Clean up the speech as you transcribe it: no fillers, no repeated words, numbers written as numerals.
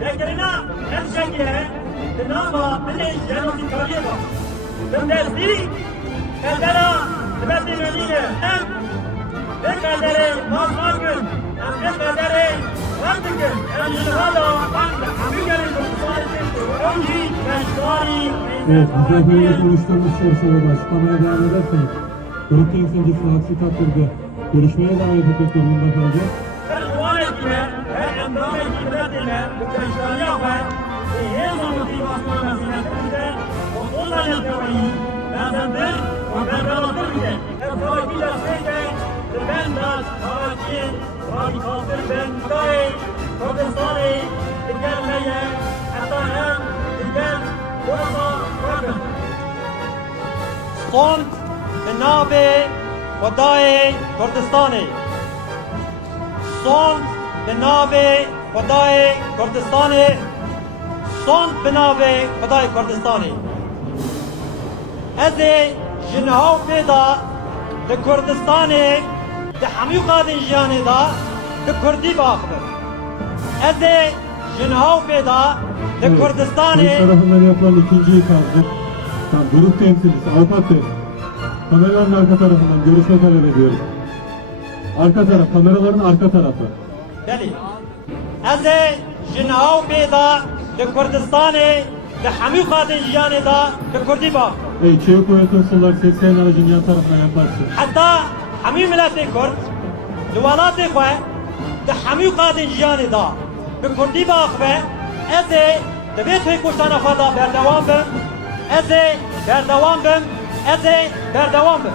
لكننا نرجع لنما من الجنوب الكورية تمدسي كذا تبدي مدينة كذا مصر كذا راتك الجهالة أمريكا Evet, misafirlerle konuştuğumuz çerçevede açıklamaya devam ederseniz, grup temsilcisi aksi takdirde görüşmeye davet etmek durumunda kalacak. صند به نام خدای کردستانی صند به نام خدای کردستانی صند به نام خدای کردستانی از جنها پیدا به کردستان ده همی قادن جانی دا به کردی باخبر از جنها پیدا به کردستان Polis tarafından yapılan ikinci ikazdır. Grup temsilcisi Avukat Bey, kameraların arka tarafından görüşme talep ediyorum. Arka taraf, kameraların arka tarafı. بله از جنها پیدا به کردستان به همی قادن جانی دا به کردی باخبر Çevik Kuvvet Unsurlar sesleyen aracın yan tarafına yaklaşsın. حتی همی ملت کرد لولات خواه ده همی قادن جیانی دا به کردی باخبه از دبیت های کشتن خدا بردوام بم از بردوام بم از بردوام بم